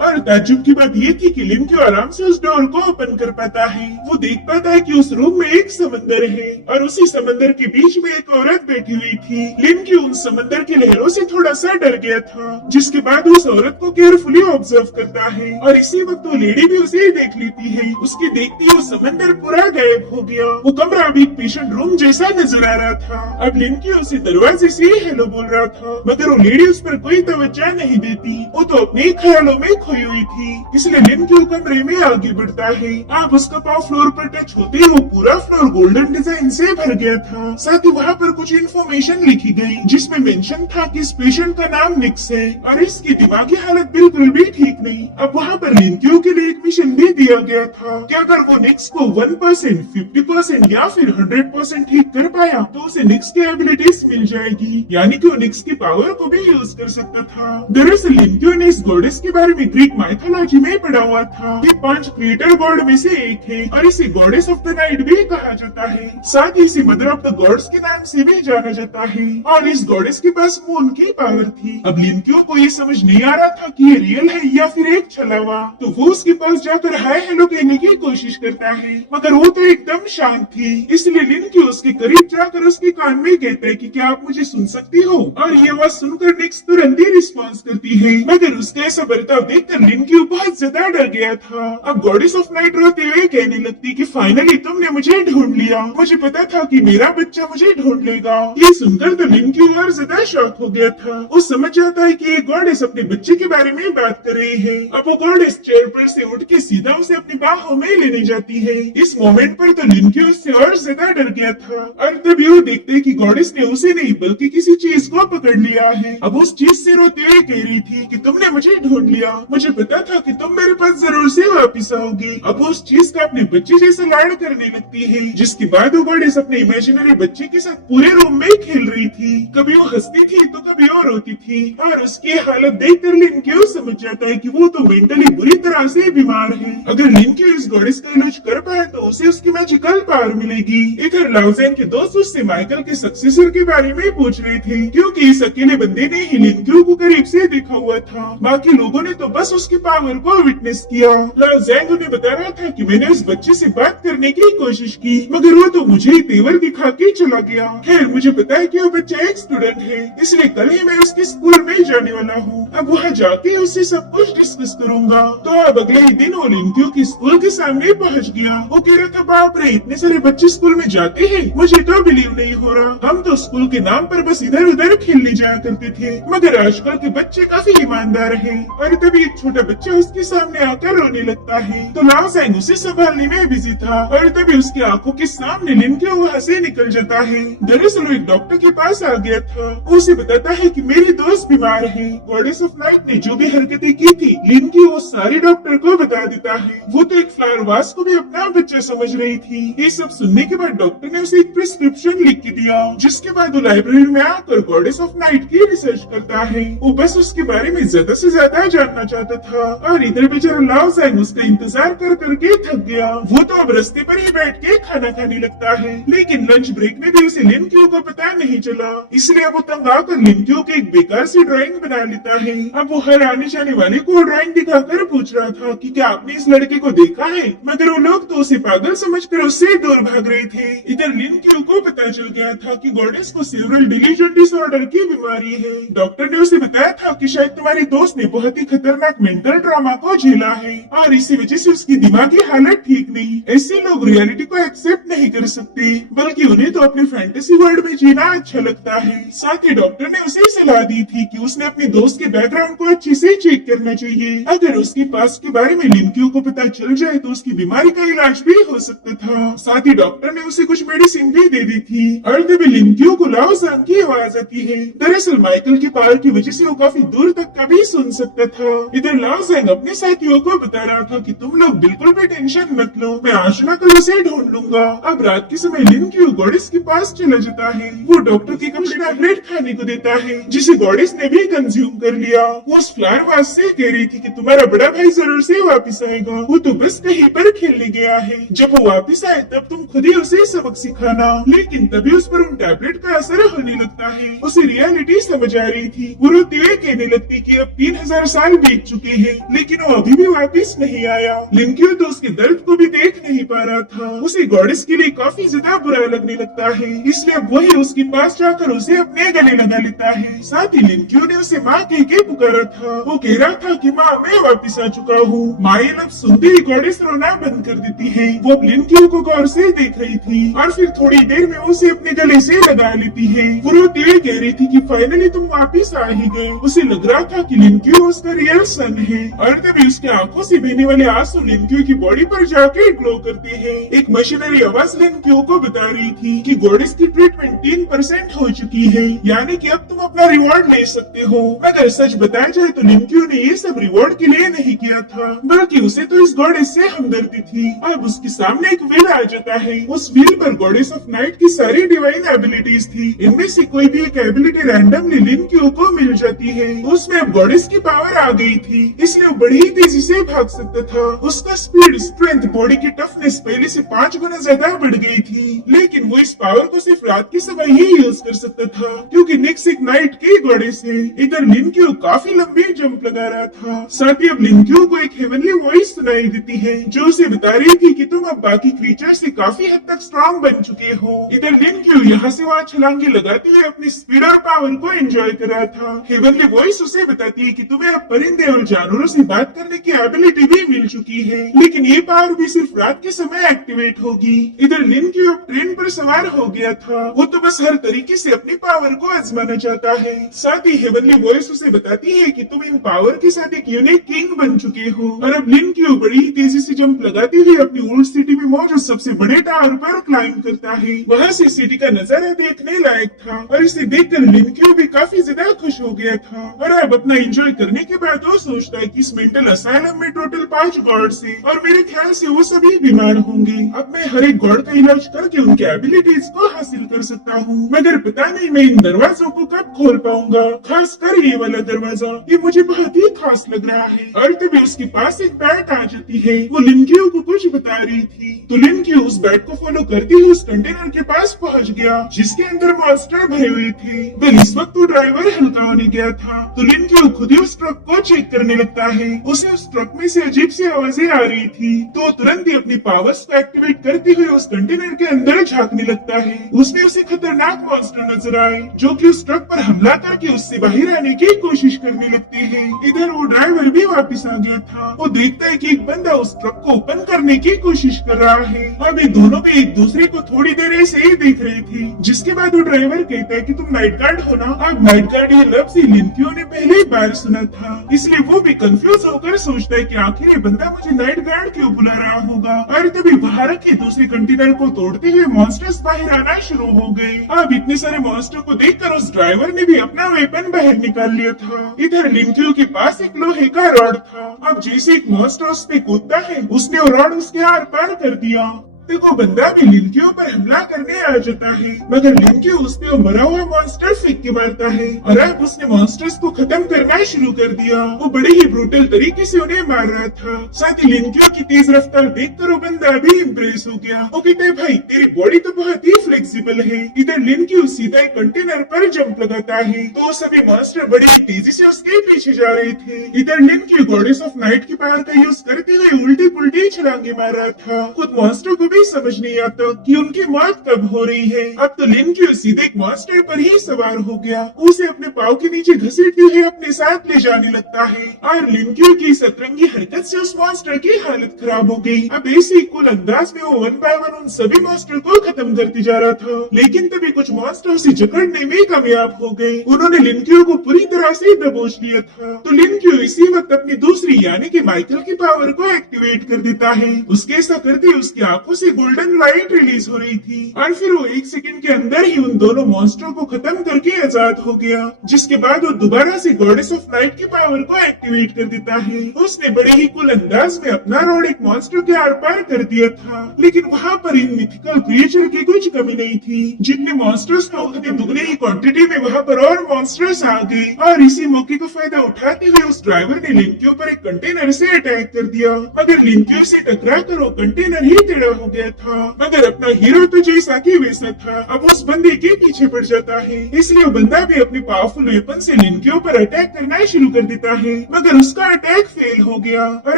और ताज्जुब की बात ये थी कि लिन क्यू आराम से उस डोर को ओपन कर पाता है। वो देख पाता है कि उस रूम में एक समंदर है और उसी समंदर के बीच में एक औरत बैठी हुई थी। लिन क्यू उन समंदर की लहरों से थोड़ा सा डर गया था। जिसके बाद उस औरत को केयरफुली ऑब्जर्व करता है और इसी वक्त वो लेडी भी उसे देख लेती है। उसके देखते ही वो समंदर पूरा गायब हो गया। वो कमरा अभी पेशेंट रूम जैसा नजर आ रहा था। अब लिन क्यू उसे दरवाजे से हेलो बोल रहा था, मगर वो लेडी उस पर कोई तवज्जो नहीं देती। वो तो अपने ख्यालों में खोई हुई थी। इसलिए लिन क्यू कमरे में आगे बढ़ता है। आप उसका पाँव फ्लोर पर टच होते ही वो पूरा फ्लोर गोल्डन डिजाइन से भर गया था। साथ ही वहाँ पर कुछ इन्फॉर्मेशन लिखी गई, जिसमें मेंशन था कि इस पेशेंट का नाम निक्स है और इसकी दिमागी हालत बिल्कुल भी ठीक नहीं। अब वहाँ पर लिन क्यू के लिए एक मिशन भी दिया गया था कि अगर वो निक्स को 1%, 50% या फिर 100% ठीक कर पाया तो उसे निक्स की एबिलिटीज मिल जाएगी, यानी कि वो निक्स की पावर को भी यूज कर सकता था। दरअसल लिन क्यू ने इस गॉडेस के बारे में ग्रीक माइथोलॉजी में पढ़ा हुआ था। ये 5 क्रिएटर गॉड में से एक है और इसे गॉडेस ऑफ द नाइट भी कहा जाता है। साथ ही इसे मदर ऑफ द गॉड्स के नाम से भी जाना जाता है और इस गॉडेस के पास मून की पावर थी। अब लिन क्यू को ये समझ नहीं आ रहा था कि ये रियल है या फिर एक छलावा, तो वो उसके पास जाकर हाय हेलो कहने की कोशिश करता है, मगर वो तो एकदम शांत थी। इसलिए लिन क्यू उसके करीब जाकर उसके कान में कहता है कि क्या आप मुझे सुन सकती हो, और ये आवाज सुनकर निक्स तुरंत ही रिस्पॉन्स करती है। मगर उसका ऐसा बर्ताव देखकर लिन क्यू बहुत ज्यादा डर गया था। अब गॉडेस ऑफ नाइट रोते हुए कहने लगती कि फाइनली तुमने मुझे ढूंढ लिया, मुझे पता था कि मेरा बच्चा मुझे ढूंढ लेगा। ये सुनकर तो लिन क्यू और ज्यादा शॉक हो गया था। वो समझ जाता है कि ये गॉडेस अपने बच्चे के बारे में बात कर रही है। अब वो गॉडेस चेयर पर से उठ के सीधा उसे अपनी बाहों में लेने जाती है। इस मोमेंट पर तो लिन क्यू उससे और ज्यादा डर गया था और तभी वो देखते कि गॉडेस ने उसे नहीं बल्कि किसी चीज को पकड़ लिया है। अब उस चीज से रोते हुए कह रही थी कि तुमने मुझे ढूंढ लिया, मुझे पता था कि तुम मेरे पास जरूर से वापिस आओगी। अब उस चीज का अपने बच्चे जैसा लाड़ करने लगती है। जिसके बाद वो गॉडेस अपने इमेजिनरी बच्चे के साथ पूरे रूम में खेल रही थी। कभी वो हंसती थी तो कभी और रोती थी और उसकी हालत देखकर लिन क्यू समझ जाता है कि वो तो मेंटली बुरी तरह से बीमार है। अगर लिन क्यू इस गॉडेस का इलाज कर पाए तो उसे उसकी मैजिकल पावर मिलेगी। इधर लाउजेन के दोस्त उससे माइकल के सक्सेसर के बारे में पूछ रहे थे, क्योंकि इस अकेले बंदे ने ही लिन क्यू को करीब से देखा हुआ था। बाकी लोगों ने तो बस उसकी पावर को विटनेस किया। लाउजेन उन्हें बता रहा था कि मैंने उस बच्चे से बात करने की कोशिश की, मगर वो तो मुझे ही तेवर दिखा के चला गया। खैर मुझे पता है कि वो बच्चा एक स्टूडेंट है, इसलिए कल ही मैं उसके स्कूल में जाने वाला हूँ। अब वहाँ जाके उससे सब कुछ डिस्कस करूंगा। तो अब अगले ही दिन वो लिन क्यू की स्कूल के सामने पहुँच गया। वो कह रहा था बाप रे, इतने सारे बच्चे स्कूल में जाते हैं, मुझे तो बिलीव नहीं हो रहा। हम तो स्कूल के नाम पर बस इधर उधर खेलने जाया करते थे, मगर आजकल के बच्चे काफी ईमानदार हैं। और तभी एक छोटा बच्चा उसके सामने आकर रोने लगता है, तो लाओ सैंग उसे संभालने में बिजी था और तभी उसकी आंखों के सामने लिन क्यू वहाँ से निकल जाता है। दरअसल वो एक डॉक्टर के पास आ गया था। वो उसे बताता है कि मेरी दोस्त बीमार है। गॉडेस ऑफ नाइट ने जो भी हरकतें की थी लिन क्यू वो सारी डॉक्टर को बता देता है। वो तो एक फ्लावर वास को भी अपना बच्चा समझ रही थी। ये सब सुनने के बाद डॉक्टर ने उसे एक प्रिस्क्रिप्शन लिख के दिया, जिसके बाद वो लाइब्रेरी में आकर गॉडेस ऑफ नाइट की रिसर्च करता है। वो बस उसके बारे में ज्यादा से ज्यादा जानना चाहता था और इधर बेचारा लाओ सैंग उसका इंतजार कर करके थक गया। वो तो अब रास्ते पर ही बैठ के खाना खाने लगता है, लेकिन लंच ब्रेक में भी उसे लिन क्यू को पता नहीं चला। इसलिए अब वो तंग आकर लिन क्यू की एक बेकार सी ड्राइंग बना लेता है। अब वो हर आने जाने वाले को ड्राइंग दिखाकर पूछ रहा था कि क्या आपने इस लड़के को देखा है, मगर वो लोग तो उसे पागल समझकर उससे दूर भाग रहे थे। इधर लिन क्यू को पता चल गया था कि गॉडेस को सेवरल डिलीजन डिसऑर्डर की बीमारी है। डॉक्टर ने उसे बताया था कि शायद तुम्हारी दोस्त ने बहुत ही खतरनाक मेंटल ट्रॉमा को झेला है और इसी वजह से उसकी दिमागी हालत ठीक नहीं। ऐसे लोग रियलिटी को एक्सेप्ट नहीं कर सकते, बल्कि उन्हें तो अपने फैंटेसी वर्ल्ड में जीना अच्छा लगता है। साथ ही डॉक्टर ने उसे सलाह दी थी कि उसने अपने दोस्त के बैकग्राउंड को अच्छे से चेक करना चाहिए। अगर उसके पास के बारे में लिन क्यू को पता चल जाए तो उसकी बीमारी का इलाज भी हो सकता था। साथ ही डॉक्टर ने उसे कुछ मेडिसिन भी दे दी थी और तभी लिन क्यू को लाओ सांग की आवाज आती है। दरअसल माइकल की पावर की वजह से वो काफी दूर तक का भी सुन सकता था। इधर लाओ ज़ेंग अपने साथियों को बता रहा था कि तुम लोग बिल्कुल भी टेंशन मत लो, मैं आशना कल उसे ढूंढ लूंगा। अब रात के समय लिन क्यू गॉडेस के पास चला जाता है। वो डॉक्टर की कुछ टैबलेट खाने को देता है जिसे गॉडेस ने भी कंज्यूम कर लिया। वो उस फ्लावर वास से कह रही थी कि तुम्हारा बड़ा भाई जरूर से वापिस आएगा, वो तो बस कहीं पर खेलने गया है। जब वो वापिस आए तब तुम खुद ही उसे सबक सिखाना। लेकिन तभी उस पर उन टैबलेट का असर होने लगता है। उसे रियलिटी समझ आ रही थी। वो रोते हुए कहने लगती कि अब 3000 साल बीत चुके हैं लेकिन वो अभी भी वापिस नहीं आया। लिन क्यू तो उसके दर्द को भी देख नहीं पा रहा था। उसे गॉडेस के लिए काफी ज्यादा बुरा लगने लगता है, इसलिए वही उसके पास जाकर उसे अपने गले लगा लेता है। साथ ही लिन क्यू ने उसे माँ कह के पुकारा था। वो कह रहा था कि माँ मैं वापिस आ चुका हूँ। माँ ये लफ्ज सुनते ही गॉडेस रोना बंद कर देती है। वो अब लिन क्यू को गौर से देख रही थी और फिर थोड़ी देर में उसे अपने गले से लगा लेती है। वो रोते हुए कह रही थी कि फाइनली तुम वापिस आ ही गए। उसे लग रहा था कि लिन क्यू उसका रियल सन है और तभी उसके आंखों से बहने वाले आंसू लिन क्यू की बॉडी पर जाके ग्लो करते हैं। एक मशीनरी आवाज लिन क्यू को बता रही थी कि गॉडेस की ट्रीटमेंट 3% हो चुकी है, यानी कि अब तुम अपना रिवॉर्ड ले सकते हो। अगर सच बताया जाए तो लिन क्यू ने ये सब रिवॉर्ड के लिए नहीं किया था, बल्कि उसे तो इस गॉडेस से हमदर्दी थी। अब उसके सामने एक व्हील आ जाता है। उस व्हील पर गॉडेस ऑफ नाइट की सारी डिवाइन एबिलिटीज थी। इनमें से कोई भी एक एबिलिटी रैंडमली लिन क्यू को मिल जाती है। उसमें अब गॉडेस की पावर आ गई थी, इसलिए वो बड़ी ही तेजी से भाग सकता था। उसका स्पीड, स्ट्रेंथ, बॉडी की टफनेस पहले से 5 गुना ज्यादा बढ़ गई थी। लेकिन वो इस पावर को सिर्फ रात के समय ही यूज कर सकता था क्योंकि निक्स एक नाइट की गॉडेस है। इधर लिन क्यू काफी लंबी जंप लगा रहा था। साथ ही अब लिन क्यू को एक हेवनली वॉइस सुनाई देती है जो उसे बता रही थी कि तुम अब बाकी क्रीचर से काफी हद तक स्ट्रॉन्ग बन चुके हो। इधर लिन क्यू यहाँ से वहाँ छलांगे लगाते हुए अपनी स्पीड और पावर को एंजॉय कर रहा था। हेवनली वॉइस उसे बताती है कि तुम्हें अब परिंदे और जानवरों से बात करने की एबिलिटी भी मिल चुकी है, लेकिन ये पावर भी सिर्फ रात के समय एक्टिवेट होगी। इधर लिन क्यू अब ट्रेन पर सवार हो गया था। वो तो बस हर तरीके से अपनी पावर को आजमाना चाहता है। साथ ही हेवनली वॉइस उसे बताती है कि तुम इन पावर के साथ एक यूनिक किंग बन चुके हो। और अब लिन क्यू बड़ी ही तेजी से जंप लगाते हुए अपनी ओल्ड सिटी में मौजूद सबसे बड़े टावर पर क्लाइंब करता है। वहाँ से सिटी का नजारा देखने लायक था और इसे देखकर लिन क्यू भी काफी ज्यादा खुश हो गया था। और अब अपना एंजॉय करने के बाद वो सोचता है कि इस मेंटल असाइलम में टोटल 5 गॉड्स हैं और मेरे ख्याल से वो सभी बीमार होंगे। अब मैं हर एक गॉड का इलाज करके उनके एबिलिटीज को हासिल कर सकता हूँ, मगर पता नहीं मैं इन दरवाजों को कब खोल पाऊंगा। खास कर ये वाला दरवाजा, ये मुझे बहुत ही खास लग रहा है। और तभी उसके पास एक बैट आ जाती है। वो लिन क्यू को कुछ बता रही थी तो लिन क्यू उस बैट को फॉलो करते हुए उस कंटेनर के पास पहुँच गया जिसके अंदर मॉन्स्टर भरे हुए थे। वेल इस वक्त वो ड्राइवर हल्का होने गया था तो लिन क्यू खुद ही उस ट्रक को चेक करने लगता है। उसे उस ट्रक में से अजीब सी आवाजें आ रही थी तो तुरंत ही अपनी पावर्स को एक्टिवेट करते हुए उस कंटेनर के अंदर झांकने लगता है। उसमें उसे खतरनाक मॉन्स्टर नजर आए जो कि उस ट्रक पर हमला करके उससे बाहर आने की कोशिश करने लगते हैं। इधर वो ड्राइवर भी वापस आ गया था। वो देखता है कि एक बंदा उस ट्रक को ओपन करने की कोशिश कर रहा है। अब ये दोनों भी एक दूसरे को थोड़ी देर ऐसे ही देख रहे थे, जिसके बाद वो ड्राइवर कहता है कि तुम नाइट गार्ड हो ना। अब नाइट गार्ड ये लफ्ज लिन क्यू ने पहली बार सुना था, इसलिए वो भी कंफ्यूज होकर सोचता है कि आखिर ये बंदा मुझे नाइट गार्ड क्यों बुला रहा होगा। और तभी बाहर के दूसरे कंटेनर को तोड़ते हुए मॉन्स्टर्स बाहर आना शुरू हो गए। अब इतने सारे मॉन्स्टर को देखकर उस ड्राइवर ने भी अपना वेपन बाहर निकाल लिया था। इधर लिन क्यू के पास एक लोहे का रॉड था। अब जैसे एक मॉन्स्टर उस पे कूदता है उसने वो रॉड उसके आर पार कर दिया। देखो बंदा भी लिन क्यू पर हमला करने आ जाता है, मगर लिन क्यू उस पे मरा हुआ मॉन्स्टर फेंक के मारता है और अब उसने मॉन्स्टर्स को खत्म करना शुरू कर दिया। वो बड़े ही ब्रूटल तरीके से उन्हें मार रहा था। साथ ही लिन क्यू की तेज रफ्तार देखकर वो बंदा भी इम्प्रेस हो गया। वो कहता है भाई तेरी बॉडी तो बहुत ही फ्लेक्सिबल है। इधर लिन क्यू सीधा एक कंटेनर पर जंप लगाता है तो सभी मॉन्स्टर बड़ी ही तेजी से उसके पीछे जा रहे थे। इधर लिन क्यू गॉडेस ऑफ नाइट की पावर का यूज करते हुए उल्टी पुल्टी छलांगे मार रहा था। खुद मॉन्स्टर को भी समझ नहीं आता कि उनकी मौत कब हो रही है। अब तो लिन क्यू सीधे एक मॉन्स्टर पर ही सवार हो गया। उसे अपने पाँव के नीचे घसीटते हुए अपने साथ ले जाने लगता है और लिन क्यू की सतरंगी हरकत से उस मॉन्स्टर की हालत खराब हो गई। अब ऐसे कुल अंदाज में वो 1 बाय 1 उन सभी मॉन्स्टर को खत्म करते जा रहा था, लेकिन तभी कुछ मॉन्स्टर उसे जकड़ने में कामयाब हो गए। उन्होंने लिन क्यू को पूरी तरह से दबोच लिया था। तो लिन क्यू इसी वक्त अपनी दूसरी यानी कि माइकल की पावर को एक्टिवेट कर देता है। उसके ऐसा करते उसकी आंखों से गोल्डन लाइट रिलीज हो रही थी और फिर वो 1 सेकंड के अंदर ही उन दोनों मॉन्स्टर को खत्म करके आजाद हो गया। जिसके बाद वो दोबारा से गॉडेस ऑफ नाइट की पावर को एक्टिवेट कर देता है। उसने बड़े ही कुल अंदाज में अपना रॉड एक मॉन्स्टर के आर पार कर दिया था, लेकिन वहाँ पर इन मिथिकल क्रिएचर की कुछ कमी नहीं थी। जितने मॉन्स्टर्स थे उतने दुगने ही क्वांटिटी में वहाँ पर और मॉन्स्टर्स आ गए और इसी मौके का फायदा उठाते हुए उस ड्राइवर ने लिन के ऊपर एक कंटेनर से अटैक कर दिया, मगर लिन के से टकरा कर वो कंटेनर ही टेढ़ा हो गया था। मगर अपना हीरो तो जैसा कि वैसा था, अब उस बंदे के पीछे पड़ जाता है, इसलिए वो बंदा भी अपने पावरफुल वेपन से लिन के ऊपर अटैक करना शुरू कर देता है, मगर उसका अटैक फेल हो गया और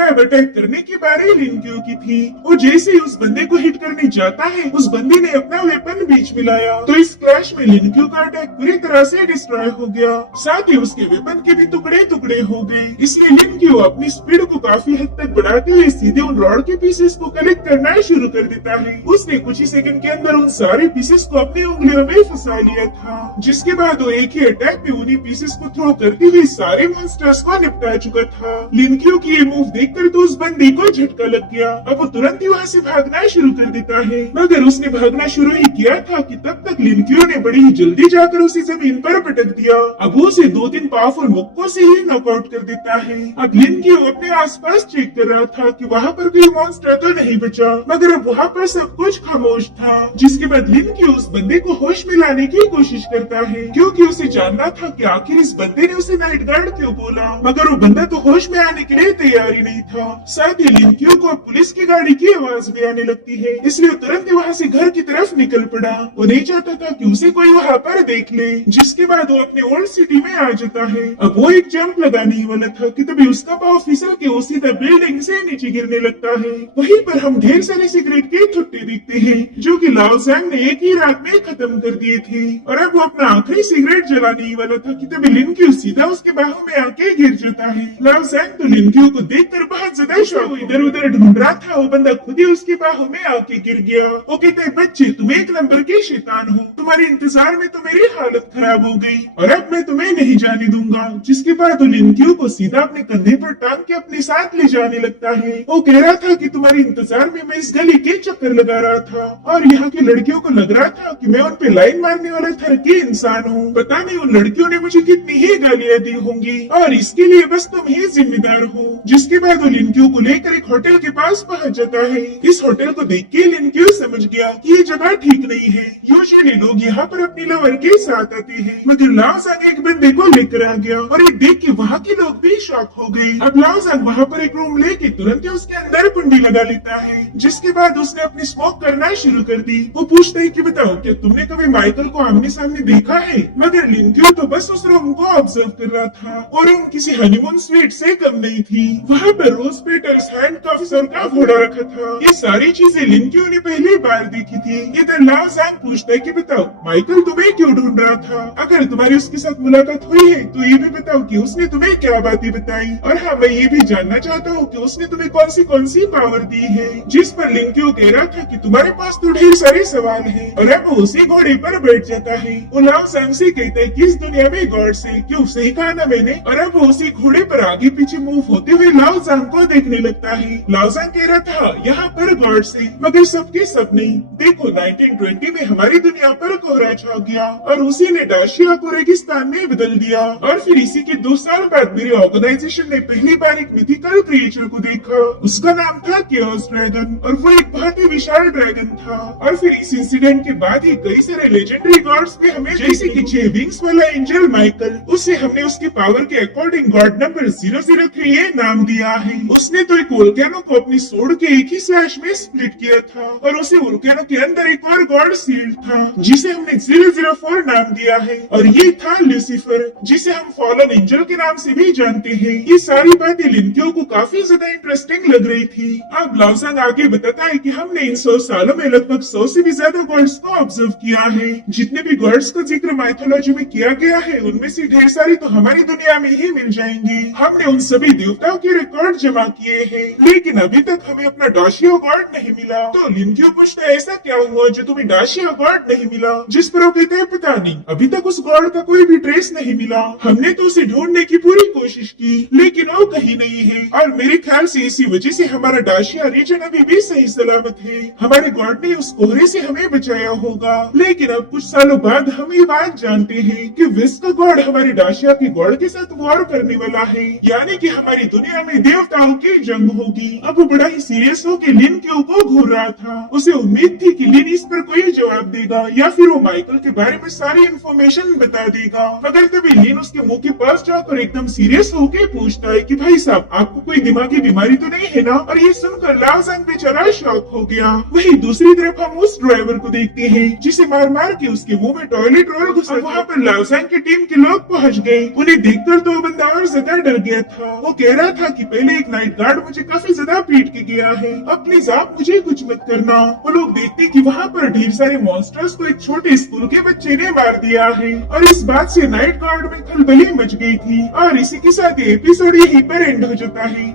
अब अटैक करने की बारी लिन क्यू की थी। वो जैसे ही उस बंदे को हिट करने जाता है, उस बंदे ने अपना वेपन बीच में लाया, तो इस क्लैश में लिन क्यू का अटैक पूरी तरह से डिस्ट्रॉय हो गया, साथ ही उसके वेपन के भी टुकड़े टुकड़े हो गए। इसलिए लिन क्यू अपनी स्पीड को काफी हद तक बढ़ाते हुए सीधे उन रॉड के पीसेस को कलेक्ट करना शुरू कर देता है। उसने कुछ ही सेकंड के अंदर उन सारे पीसेस को अपनी उंगलियों में फंसा लिया था, जिसके बाद वो एक ही अटैक में उन्हीं पीसेस को थ्रो करते हुए सारे मॉन्स्टर्स को निपटा चुका था। लिन क्यू की ये मूव देखकर तो उस बंदे को झटका लग गया। अब वो तुरंत ही वहाँ से भागना शुरू कर देता है, मगर उसने भागना शुरू ही किया था कि तब तक लिन क्यू ने बड़ी ही जल्दी जाकर उसे जमीन पर पटक दिया। अब वो उसे 2-3 पावरफुल मुक्कों से ही नॉकआउट कर देता है। अब लिन क्यू अपने आसपास चेक कर रहा था कि वहाँ पर कोई मॉन्स्टर तो नहीं बचा, मगर अब वहाँ पर सब कुछ खामोश था। जिसके बाद लिन क्यू उस बंदे को होश में लाने की कोशिश करता है, क्योंकि उसे जानना था कि आखिर इस बंदे ने उसे नाइट गार्ड क्यों बोला, मगर वो बंदा तो होश में आने के लिए तैयार ही नहीं था। साथ ही लिन क्यू को पुलिस की गाड़ी की आवाज भी आने लगती है, इसलिए तुरंत ही वहाँ से घर की तरफ निकल पड़ा। वो नहीं चाहता था कि उसे कोई वहाँ पर देख ले। जिसके बाद वो अपने ओल्ड सिटी में आ जाता है। अब वो एक जंप लगाने ही वाला था कि तभी उसका पाँव फिसल के वो सीधा बिल्डिंग से नीचे गिरने लगता है। वहीं पर हम ढेर सारे सिगरेट के थुट्टे दिखते हैं, जो कि लाओ ज़ैंग ने एक ही रात में खत्म कर दिए थे, और अब वो अपना आखिरी सिगरेट जलाने ही वाला था कि तभी लिन क्यू सीधा उसके बाहों में आके गिर जाता है। लाओ ज़ैंग तो लिन क्यू को देखकर बहुत ज्यादा शॉक हुई, इधर उधर ढूंढ रहा था, वो बंदा खुद ही उसके बाहों में आके गिर गया। वो कहता है, बच्चे तुम एक नंबर के शैतान हो, तुम्हारे इंतजार में तो मेरी हालत खराब हो गई और अब मैं तुम्हें नहीं जाने दूंगा। जिसके बाद वो लिन क्यू को सीधा अपने कंधे पर टांग के अपने साथ ले जाने लगता है। वो कह रहा था कि तुम्हारे इंतजार में मैं इस गली के चक्कर लगा रहा था और यहाँ की लड़कियों को लग रहा था कि मैं उन पे लाइन मारने वाला थरकी इंसान हूँ। पता नहीं उन लड़कियों ने मुझे कितनी ही गालियाँ दी होंगी और इसके लिए बस तुम ही जिम्मेदार हो। जिसके बाद वो लिन क्यू को लेकर एक होटल के पास पहुँच जाता है। इस होटल को देख के लिन क्यू समझ गया कि ये जगह ठीक नहीं है। यूजुअली लोग यहाँ पर अपनी लवर के साथ आते हैं, मगर लाओ ज़ैंग एक बंदे को लेकर आ गया और ये देख के वहाँ के लोग भी शॉक हो गए। अब लाओ ज़ैंग वहाँ पर एक रूम लेके तुरंत ही उसके अंदर कुंडी लगा लेता है। जिसके बाद उसने अपनी स्मोक करना शुरू कर दी। वो पूछता है कि बताओ क्या तुमने कभी माइकल को आमने सामने देखा है? मगर लिन क्यू तो बस उस रूम को ऑब्जर्व कर रहा था और रूम किसी हनीमून स्वीट से कम नहीं थी। वहाँ पर रोज पेटल्स, हैंडकफ्स और का घोड़ा रखा था। ये सारी चीजें लिन क्यू ने पहली बार देखी थी। इधर लाओ ज़ैंग पूछता है कि बताओ माइकल तुम्हें क्यों ढूंढ रहा था? अगर तुम्हारी उसके साथ मुलाकात हुई है तो ये भी बताओ कि उसने तुम्हें क्या बातें बताई, और हाँ मैं ये भी जानना चाहता हूँ कि उसने तुम्हें कौन सी पावर दी है। जिस पर लिन क्यू कह रहा था कि तुम्हारे पास तो ढेर सारे सवाल हैं, और अब वो उसी घोड़े पर बैठ जाता है। वो लाओ ज़ैंग से कहता है कि इस दुनिया में गॉड से क्यों, सही कहा ना मैंने। और अब वो उसी घोड़े पर आगे पीछे मूव होते हुए लाओ ज़ैंग को देखने लगता है। लाओ ज़ैंग कह रहा था यहाँ पर गॉड से, मगर सबके सब नहीं। देखो 1920 में हमारी दुनिया पर कोहरा छा गया और उसी ने डाशिया को रेगिस्तान में बदल दिया, और फिर इसी के 2 साल बाद मेरी ऑर्गेनाइजेशन ने पहली बार एक मिथिकल क्रिएचर को देखा। उसका नाम था केओस ड्रैगन और वो एक बहुत ही विशाल ड्रैगन था। और फिर इस इंसिडेंट के बाद ही कई सारे लेजेंडरी गॉड्स ने हमें, जैसे कि 6 विंग्स वाला एंजल माइकल, उसे हमने उसके पावर के अकॉर्डिंग गॉड नंबर 003 नाम दिया है। उसने तो एक वोल्केनो को अपनी सोड के एक ही स्लैश में स्प्लिट किया था और उसे वोल्केनो के अंदर एक और गॉड सील्ड था जिसे हमने 004 नाम दिया है, और ये था लूसीफर जिसे हम फॉलन एंजल के नाम से भी जानते हैं। ये सारी बातें लिन क्यू को काफी ज्यादा इंटरेस्टिंग लग रही थी। अब लाओ ज़ैंग आगे बताता है कि हमने इन 100 सालों में लगभग 100 से भी ज्यादा गॉड्स को ऑब्जर्व किया है। जितने भी गॉड्स का जिक्र माइथोलॉजी में किया गया है उनमें से ढेर सारे तो हमारी दुनिया में ही मिल जाएंगे। हमने उन सभी देवताओं के रिकॉर्ड जमा जमा किए हैं, लेकिन अभी तक हमें अपना डाशिया गार्ड नहीं मिला। तो लिन क्यों पूछता है ऐसा क्या हुआ जो तुम्हें डाशिया गार्ड नहीं मिला, जिस पर वो कहते हैं पता नहीं, अभी तक उस गार्ड का कोई भी ट्रेस नहीं मिला। हमने तो उसे ढूंढने की पूरी कोशिश की, लेकिन वो कहीं नहीं है। और मेरे ख्याल से इसी वजह से हमारा डाशिया रीजन अभी भी सही सलामत है। हमारे गार्ड ने उस कोहरे से हमें बचाया होगा। लेकिन अब कुछ सालों बाद हम ये बात जानते हैं कि विश्व का गॉड हमारे डाशिया के गॉड के साथ वॉर करने वाला है, यानी कि हमारी दुनिया में देवताओं की जंग होगी। अब वो बड़ा ही सीरियस होकर लिन के ऊपर घूर रहा था। उसे उम्मीद थी कि लिन इस पर कोई जवाब देगा या फिर वो माइकल के बारे में सारी इन्फॉर्मेशन बता देगा। मगर तभी लिन उसके मुंह के पास जाकर एकदम सीरियस होकर पूछता है कि भाई साहब आपको कोई दिमागी बीमारी तो नहीं है ना। और ये सुनकर लाओजंग बेचारा शॉक हो गया। वहीं दूसरी तरफ हम उस ड्राइवर को देखते हैं जिसे मार मार के उसके मुंह में टॉयलेट रोल घुसा। वहाँ पर लाओजंग की टीम के लोग पहुँच गए। उन्हें देखकर तो बंदा और ज्यादा डर गया था। वो कह रहा था कि पहले एक नाइट गार्ड मुझे काफी ज्यादा पीट के गया है, अब प्लीज आप मुझे कुछ मत करना। वो लोग देखते कि वहाँ पर ढेर सारे मॉन्स्टर्स को एक छोटे स्कूल के बच्चे ने मार दिया है। और इस बात से नाइट गार्ड में खलबली मच गई थी। और इसी के साथ एपिसोड यहीं पर एंड हो जाता है।